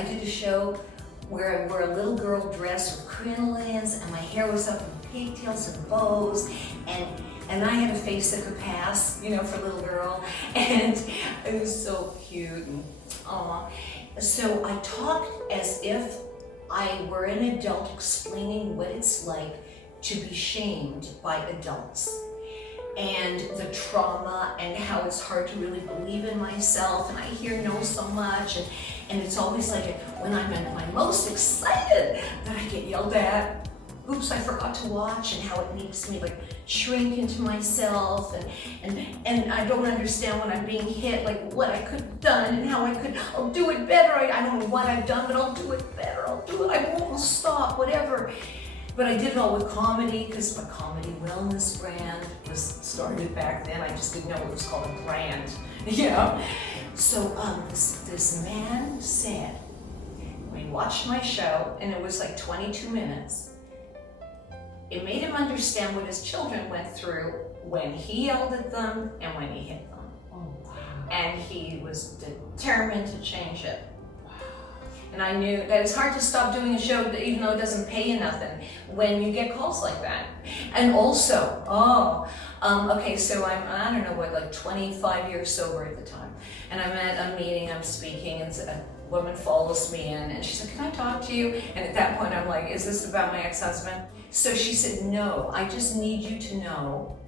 I did a show where I wore a little girl dress with crinolines and my hair was up in pigtails and bows, and I had a face that could pass, you know, for a little girl, and it was so cute. And, so I talked as if I were an adult explaining what it's like to be shamed by adults, and the trauma and how it's hard to really believe in myself, and I hear no so much, and it's always like when I'm at my most excited that I get yelled at. Oops, I forgot to watch, and how it makes me like shrink into myself, and I don't understand when I'm being hit, like what I could have done and how I'll do it better. I don't know what I've done, but I'll do it better. I'll do it, I won't stop, whatever. But I did it all with comedy, because my comedy wellness brand was started back then. I just didn't know it was called a brand, you know? So this man said, when he watched my show, and it was like 22 minutes, it made him understand what his children went through when he yelled at them and when he hit them. Oh, wow. And he was determined to change it. And I knew that it's hard to stop doing a show, even though it doesn't pay you nothing, when you get calls like that. And also, okay, so I don't know what, like 25 years sober at the time. And I'm at a meeting, I'm speaking, and a woman follows me in, and she said, "Can I talk to you?" And at that point, I'm like, "Is this about my ex-husband?" So she said, "No, I just need you to know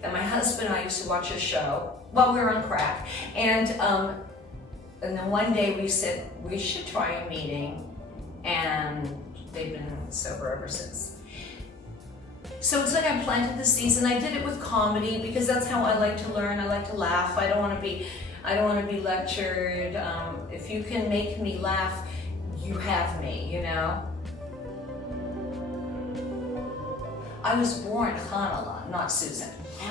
that my husband and I used to watch a show while we were on crack, and then one day we said we should try a meeting, and they've been sober ever since." So it's like I planted the seeds, and I did it with comedy because that's how I like to learn. I like to laugh. I don't want to be lectured. If you can make me laugh, you have me, you know. I was born Hanala, not Suzan.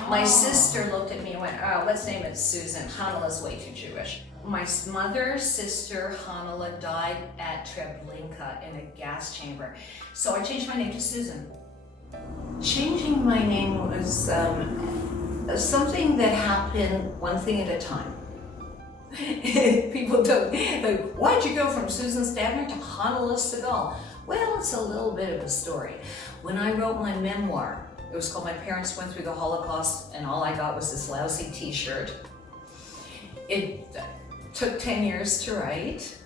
My sister looked at me and went, "Oh, let's name it Suzan. Hanala's way too Jewish." My mother's sister, Hanala, died at Treblinka in a gas chamber. So I changed my name to Suzan. Changing my name was something that happened one thing at a time. People don't, like, why'd you go from Suzan Stadner to Hanala Sagal? Well, it's a little bit of a story. When I wrote my memoir, it was called My Parents Went Through the Holocaust, and all I got was this lousy t-shirt. It took 10 years to write.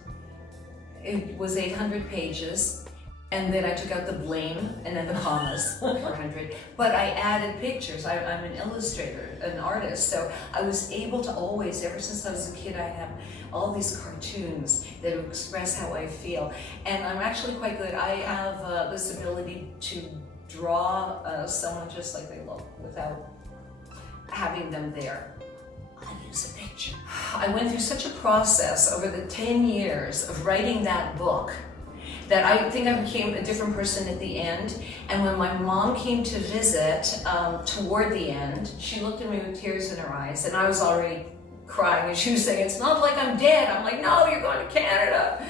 It was 800 pages. And then I took out the blame and then the commas, 400. But I added pictures. I'm an illustrator, an artist, so I was able to always, ever since I was a kid, I have all these cartoons that express how I feel. And I'm actually quite good. I have this ability to draw someone just like they look without having them there. I use a picture. I went through such a process over the 10 years of writing that book that I think I became a different person at the end. And when my mom came to visit toward the end, she looked at me with tears in her eyes, and I was already crying, and she was saying, "It's not like I'm dead." I'm like, "No, you're going to Canada."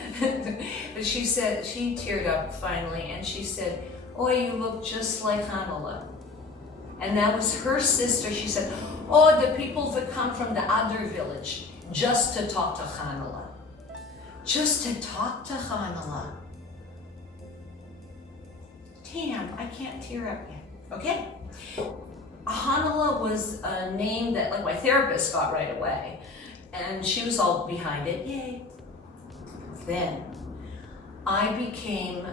But she said, she teared up finally, and she said, "Oh, you look just like Hanala." And that was her sister. She said, "Oh, the people that come from the other village just to talk to Hanala." Just to talk to Hanala. Damn, I can't tear up yet. Okay? Hanala was a name that, like, my therapist got right away, and she was all behind it. Yay. Then I became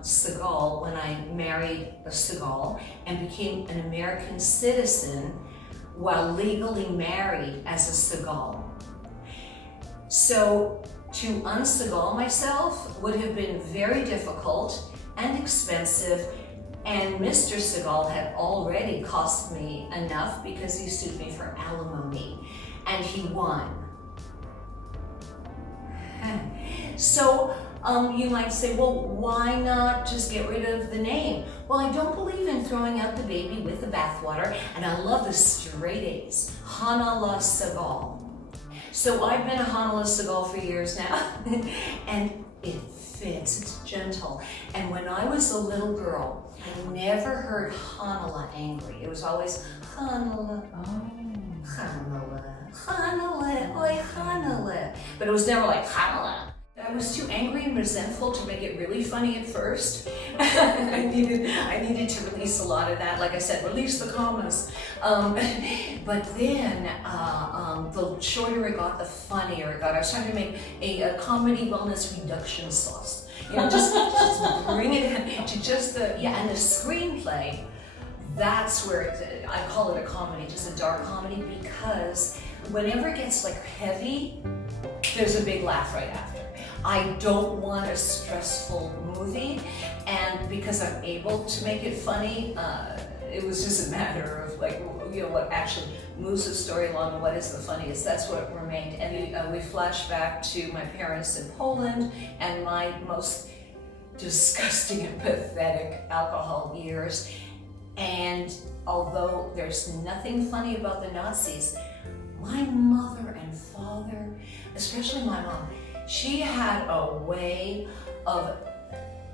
Sagal when I married a Sagal and became an American citizen while legally married as a Sagal. So to unsagal myself would have been very difficult and expensive, and Mr. Sagal had already cost me enough because he sued me for alimony, and he won. So you might say, well, why not just get rid of the name? Well, I don't believe in throwing out the baby with the bathwater, and I love the straight A's. Hanala Sagal. So I've been a Hanala Sagal for years now, and it fits, it's gentle. And when I was a little girl, I never heard Hanala angry. It was always Hanala, Hanala. Hanala, oi Hanala. But it was never like Hanala. I was too angry and resentful to make it really funny at first. I needed to release a lot of that. Like I said, release the commas. But then the shorter it got, the funnier it got. I was trying to make a comedy wellness reduction sauce. You know, just bring it in to just the, and the screenplay, that's where I call it a comedy, just a dark comedy, because whenever it gets like heavy, there's a big laugh right after. I don't want a stressful movie, and because I'm able to make it funny, it was just a matter of like, you know, what actually moves the story along and what is the funniest. That's what remained. And we flash back to my parents in Poland and my most disgusting and pathetic alcohol years. And although there's nothing funny about the Nazis, my mother and father, especially my mom, she had a way of,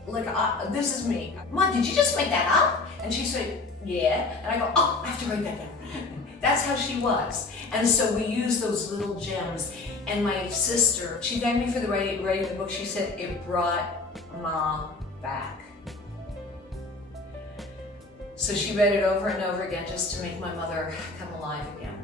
like, this is me. Mom, did you just make that up? And she said, yeah. And I go, oh, I have to write that down. That's how she was. And so we use those little gems. And my sister, she thanked me for the writing the book. She said, it brought Ma back. So she read it over and over again just to make my mother come alive again.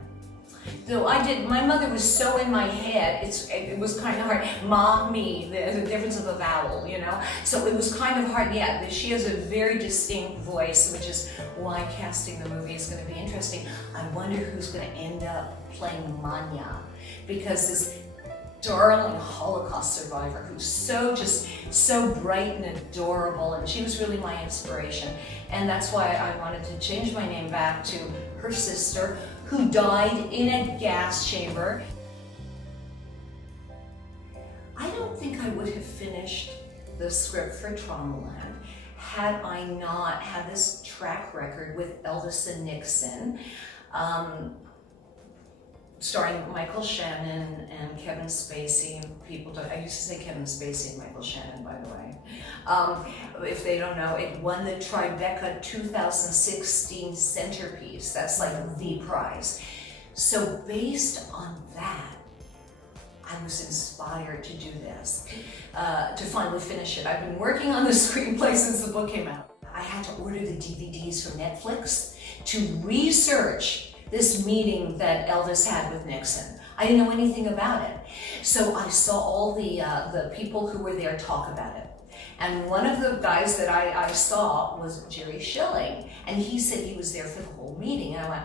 So my mother was so in my head, it was kind of hard. Ma, me, the difference of the vowel, you know? So it was kind of hard, yeah. She has a very distinct voice, which is why casting the movie is going to be interesting. I wonder who's going to end up playing Manya, because this darling Holocaust survivor who's so bright and adorable, and she was really my inspiration. And that's why I wanted to change my name back to her sister, who died in a gas chamber. I don't think I would have finished the script for Traumaland had I not had this track record with Elvis and Nixon, starring Michael Shannon and Kevin Spacey. I used to say Kevin Spacey and Michael Shannon, by the way. If they don't know, it won the Tribeca 2016 Centerpiece. That's like the prize. So based on that, I was inspired to do this, to finally finish it. I've been working on the screenplay since the book came out. I had to order the DVDs from Netflix to research this meeting that Elvis had with Nixon. I didn't know anything about it. So I saw all the people who were there talk about it. And one of the guys that I saw was Jerry Schilling. And he said he was there for the whole meeting. And I went,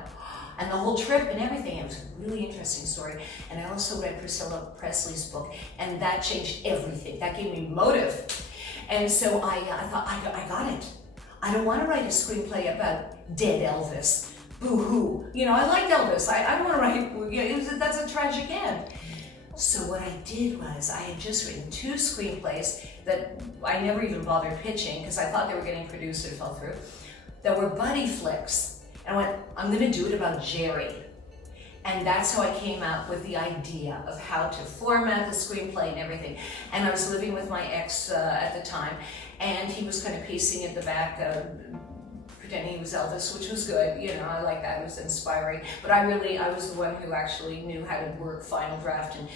and the whole trip and everything. It was a really interesting story. And I also read Priscilla Presley's book, and that changed everything. That gave me motive. And so I thought, I got it. I don't want to write a screenplay about dead Elvis. Boo-hoo. You know, I liked Elvis. I don't want to write, that's a tragic end. So what I did was, I had just written 2 screenplays that I never even bothered pitching because I thought they were getting produced, it fell through, that were buddy flicks. And I went, I'm going to do it about Jerry. And that's how I came out with the idea of how to format the screenplay and everything. And I was living with my ex at the time, and he was kind of pacing at the back, pretending he was Elvis, which was good. You know, I like that. It was inspiring. But I was the one who actually knew how to work Final Draft and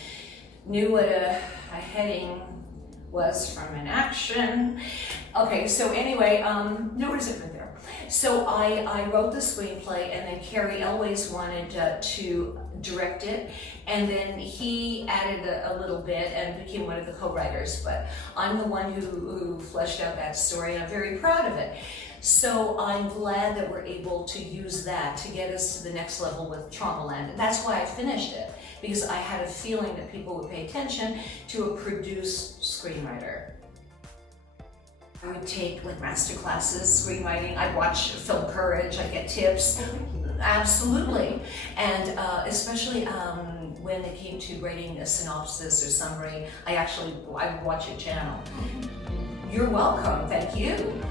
knew what a heading was from an action. Okay, so anyway, no, where is it right there? So I wrote the screenplay, and then Cary Elwes wanted to direct it, and then he added a little bit and became one of the co-writers, but I'm the one who fleshed out that story, and I'm very proud of it. So I'm glad that we're able to use that to get us to the next level with Traumaland. And that's why I finished it, because I had a feeling that people would pay attention to a produced screenwriter. I would take like master classes, screenwriting. I'd watch Film Courage, I'd get tips. Absolutely. And especially when it came to writing a synopsis or summary, I would watch your channel. You're welcome, thank you.